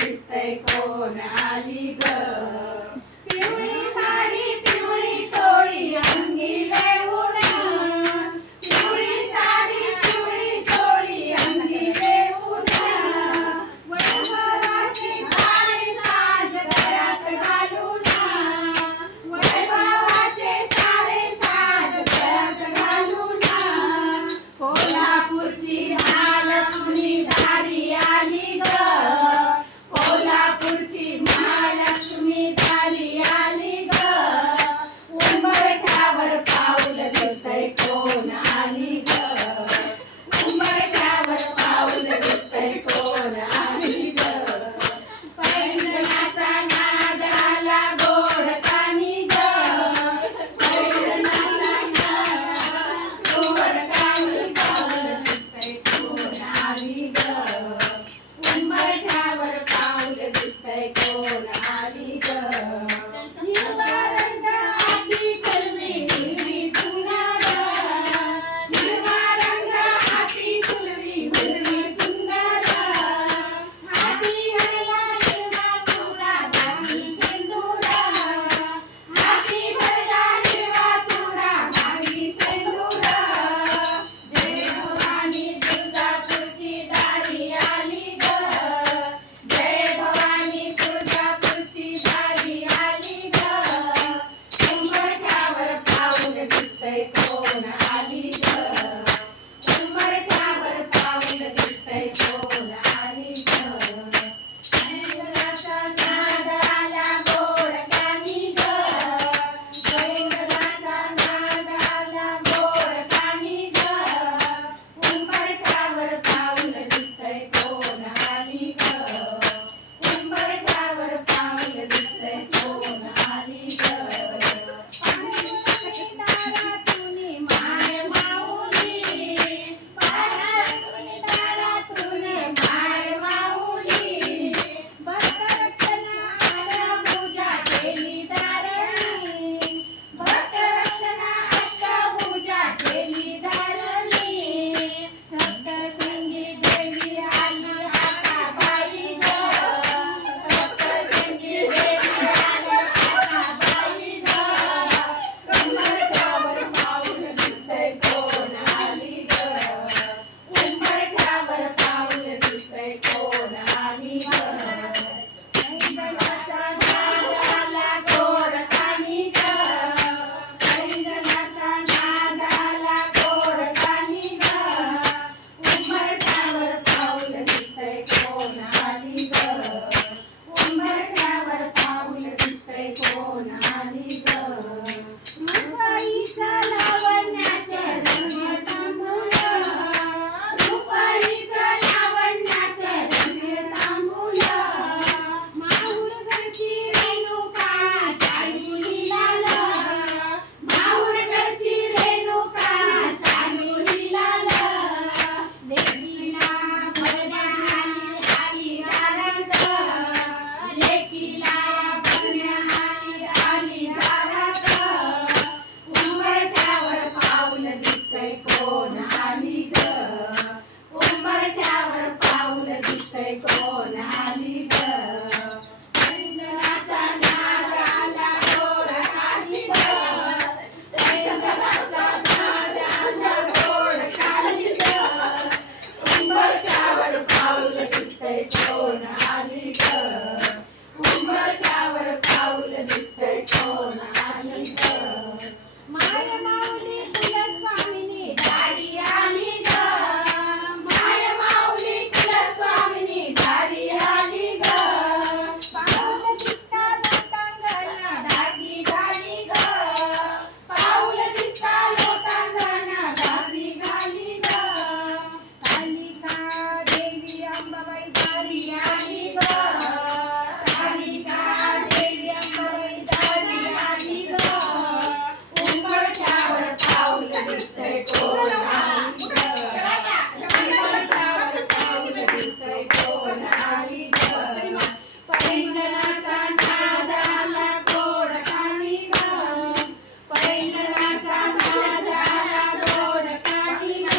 दिसतंय कोण आली ग. पिवळी साडी पिवळी चोळी अंगी लय ऊन. पिवळी साडी पिवळी चोळी अंगी लय ऊन. वैभवाचे सारे साज गळ्यात घालून. वैभवाचे सारे साज गळ्यात घालून. कोल्हापूरची महालक्ष्मी दारी आली ग. कोल्हापूरची महालक्ष्मी दारी आली ग. उंबरठ्यावर पाऊल दिसतंय कोण आली ग. उंबरठ्यावर पाऊल दिसतंय कोण आली ग. पैंजणाचा नाद आला गोड कानी ग. पैंजणाचा नाद गोड कानी ग. दिसतंय कोण आली ग. उंबरठ्यावर पाऊल दिसतंय कोण आली ग. हिरवा रंग हाती कुलवी हिरवी सुंदर. हिरवा रंग हाती कुलवी हिरवी सुंदर. हाती भरला हिरवा चुडा भांगी शेंदूर. हाती भरला हिरवा चुडा भांगी शेंदूर. जय भवानी तुळजापूरची दारी आली ग. जय भवानी तुळजापूरची दारी आली ग. उंबरठ्यावर पाऊल दिसतंय कोण आली ग. उंबरठ्यावर पाऊल दिसतंय कोण आली ग. पैंजणाचा नाद आला गोड कानी ग. पैंजणाचा नाद आला गोड कानी ग. उंबरठ्यावर पाऊल दिसतंय कोण आली ग. उंबरठ्यावर पाऊल दिसतंय कोण आली ग. दारातून माय माऊली. दारातून माय माऊली. भक्तरक्षणा अष्टभुजा केली दारणी. भक्तरक्षणा अष्टभुजा केली दारणी. सप्तशृंगी देवी आली आकाबाई ग. सप्तशृंगी देवी आली आकाबाई ग. उंबरठ्यावर पाऊल दिसतंय कोण आली ग. उंबरठ्यावर पाऊल दिसतंय कोण आली ग. पैंजणाचा नाद आला गोड कानी ग. पैंजणाचा नाद आला गोड कानी ग. उंबरठ्यावर पाऊल दिसतंय कोण आली ग. उंबरठ्यावर पाऊल दिसतंय कोण आली ग. रुपाईचा लावण्याचं रंग तांबूल. रुपाईचा लावण्याचं रंग तांबूल. माहूरगडची रेणुका शालुनी लाल. माहूरगडची रेणुका शालुनी लाल. लेकीला बघण्याआली आली दारात. लेकीला बघण्याआली आली दारात. उंबरठ्यावर पाऊल दिसतंय कोण आली ग. उंबरठ्यावर पाऊल दिसतंय कोण आली ग. पैंजणाचा नाद आला गोड कानी ग. पैंजणाचा नाद आला गोड कानी ग. उंबरठ्यावर पाऊल दिसतंय कोण आली ग. उंबरठ्यावर पाऊल दिसतंय कोण आली ग. माय माऊली कुलस्वामिनी दारी आली ग. माय माऊली कुलस्वामिनी दारी आली ग. पाऊल दिसता लोटांगण दासी घाली ग. पाऊल दिसता लोटांगण दासी घाली ग. कालिका देवी अंबाबाई दारी आली ग. कालिका देवी अंबाबाई दारी आली ग. उंबरठ्यावर पाऊल दिसतंय कोण आली ग. उंबरठ्यावर पाऊल दिसतंय कोण आली ग. पैंजणाचा नाद आला गोड कानी ग. पैंजणाचा नाद आला गोड कानी ग.